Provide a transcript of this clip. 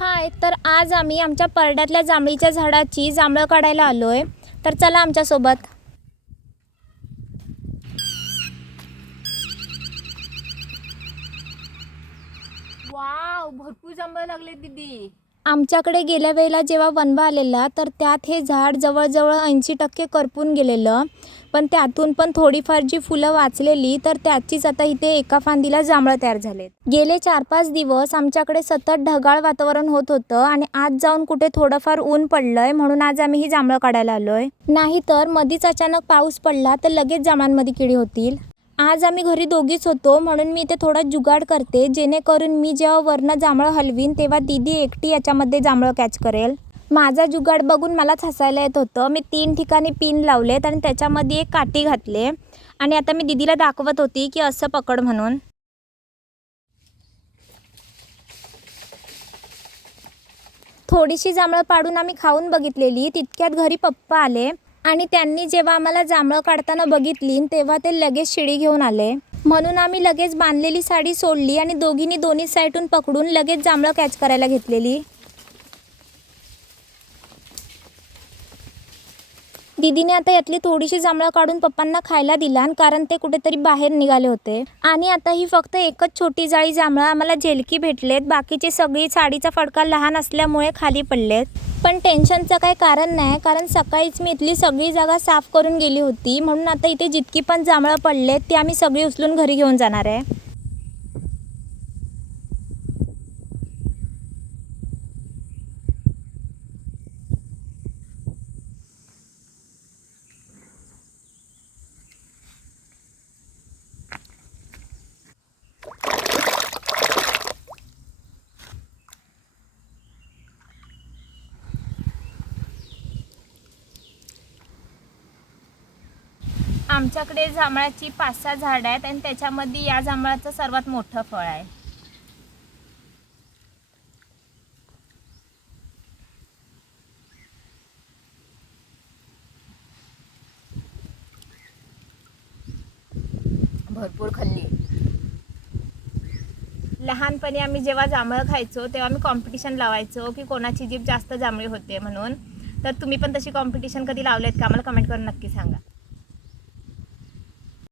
हाय, तर आज आम्ही आमच्या परड्यातल्या जांभळीच्या झाडाची जांभळं काढायला आलोय. तर चला आमच्यासोबत. वाव, भरपूर जांभळं लागले दीदी. आमच्याकडे गेल्या वेळेला जेव्हा वनवा आलेला तर त्यात हे झाड जवळजवळ 80% करपून गेलेलं, पण त्यातून पण थोडीफार जी फुलं वाचलेली तर त्याचीच आता इथे एका फांदीला जांभळं तयार झालेत. गेले 4-5 दिवस आमच्याकडे सतत ढगाळ वातावरण होत होतं आणि आज जाऊन कुठे थोडंफार ऊन पडलंय, म्हणून आज आम्ही ही जांभळं काढायला आलोय. नाहीतर मधीच अचानक पाऊस पडला तर लगेच जांभळांमध्ये किडी होतील. आज आम्ही घरी दोघीच होतो, म्हणून मी इथे थोडा जुगाड करते, जेणेकरून मी जेव्हा वरनं जांभळं हलवीन तेव्हा दीदी एकटी याच्यामध्ये जांभळं कॅच करेल. माझा जुगाड बघून मलाच हसायला येत होतं. मी 3 ठिकाणी पिन लावलेत आणि त्याच्यामध्ये एक काठी घातले आणि आता मी दीदीला दाखवत होती की असं पकड म्हणून. थोडीशी जांभळं पाडून आम्ही खाऊन बघितलेली. तितक्यात घरी पप्पा आले आणि त्यांनी जेव्हा आम्हाला जांभळं काढताना बघितली तेव्हा ते लगेच शिडी घेऊन आले. म्हणून आम्ही लगेच बांधलेली साडी सोडली आणि दोघींनी दोन्ही साईडून पकडून लगेच जांभळं कॅच करायला घेतलेली. दीदीने आता यातली थोडीशी जांभळं काढून पप्पांना खायला दिला, कारण ते कुठेतरी बाहेर निघाले होते. आणि आता ही फक्त एकच छोटी जाळी जांभळं आम्हाला झेलकी भेटलेत. बाकीचे सगळी साडीचा फडका लहान असल्यामुळे खाली पडलेत. पण टेन्शनचं काही कारण नाही, कारण सकाळीच मी इथली सगळी जागा साफ करून गेली होती. म्हणून आता इथे जितकी पण जांभळं पडलेत ती आम्ही सगळी उचलून घरी घेऊन जाणार आहे. आमच्याकडे जांभळाची 5-6 झाडं आहेत आणि त्याच्यामध्ये या जांभळाचं सर्वात मोठं फळ आहे. भरपूर खाल्ली. लहानपणी आम्ही जेव्हा जांभळं खायचो तेव्हा आम्ही कॉम्पिटिशन लावायचो की कोणाची जीभ जास्त जांभळी होते म्हणून. तर तुम्ही पण तशी कॉम्पिटिशन कधी लावलेत का? आम्हाला कमेंट करून नक्की सांगा.